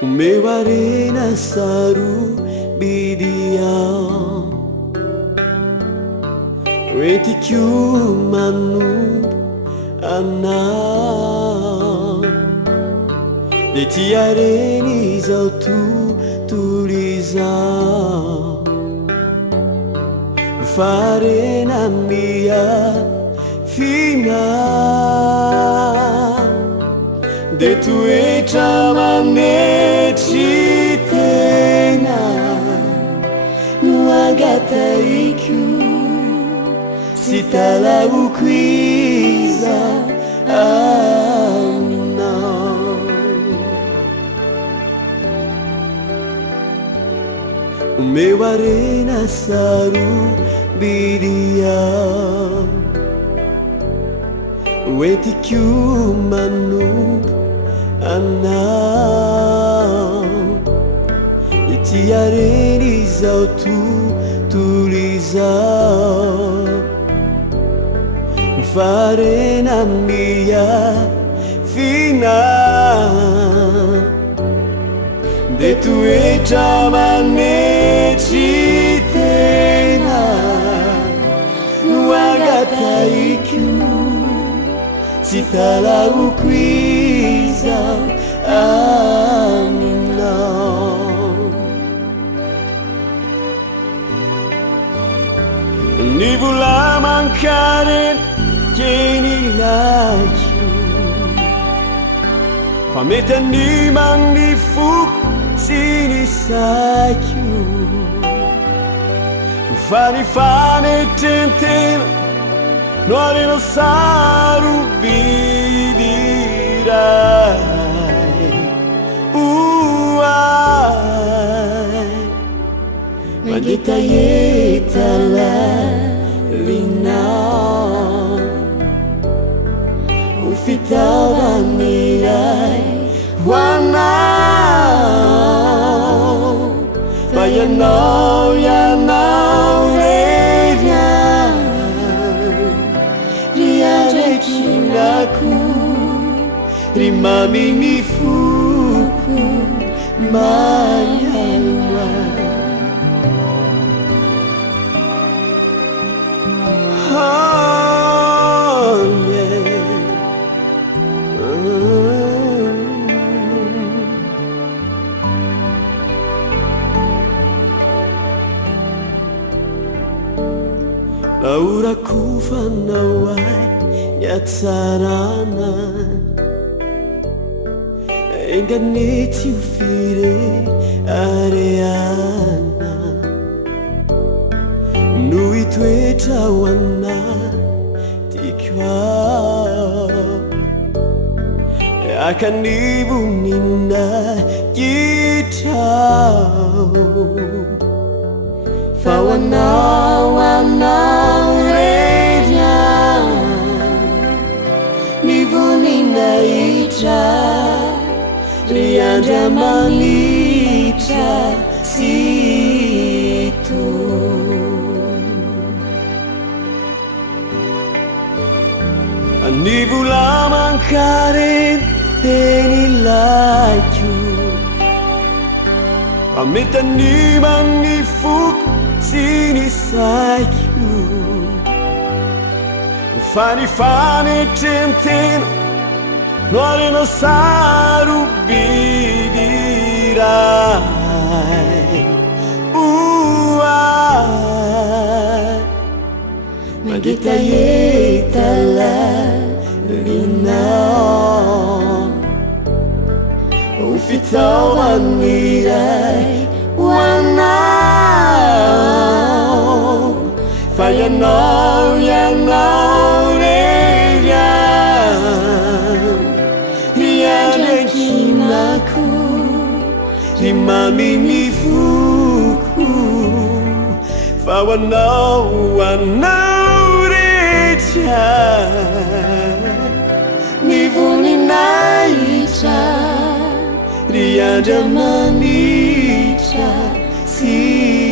Umewarena saru bidia Reti manu ana De tiareni zautu tuliza Farena mia fina De tue Fanetren-Tena Nuagataiku Sitala ukwiza amina Umewarena saru bidia Weti manu ana Itiareni zautu tuliza Farena mia fina De tue Fanetren-Tena Nuagataiku Sitala ukwiza amina Nivula mancare tieni laggiù Fametani magnific sinisacchiù Fanetren-Tena Nuoreno saru bidirai Magita yeta la lina Ufitava mirai wana Vaya no ya no Rimami mifuku mayelwa Oh yeah Laura kufana wai yatsarana Enganeti ufire areana Nui tueta wana tikwa Akanibu nina gitao Fawana wana reja Nivu nina ita Rianja manita situ Anivula mancare teni laggiù Ametani magnific sinisacchiù Fanetren-Tena Nuoreno saru bidirai Magita yeta la lina Ufitava mirai wana Faya no ya no Rimami mifuku Fawana wana reja Nivuni naita Rianja manita si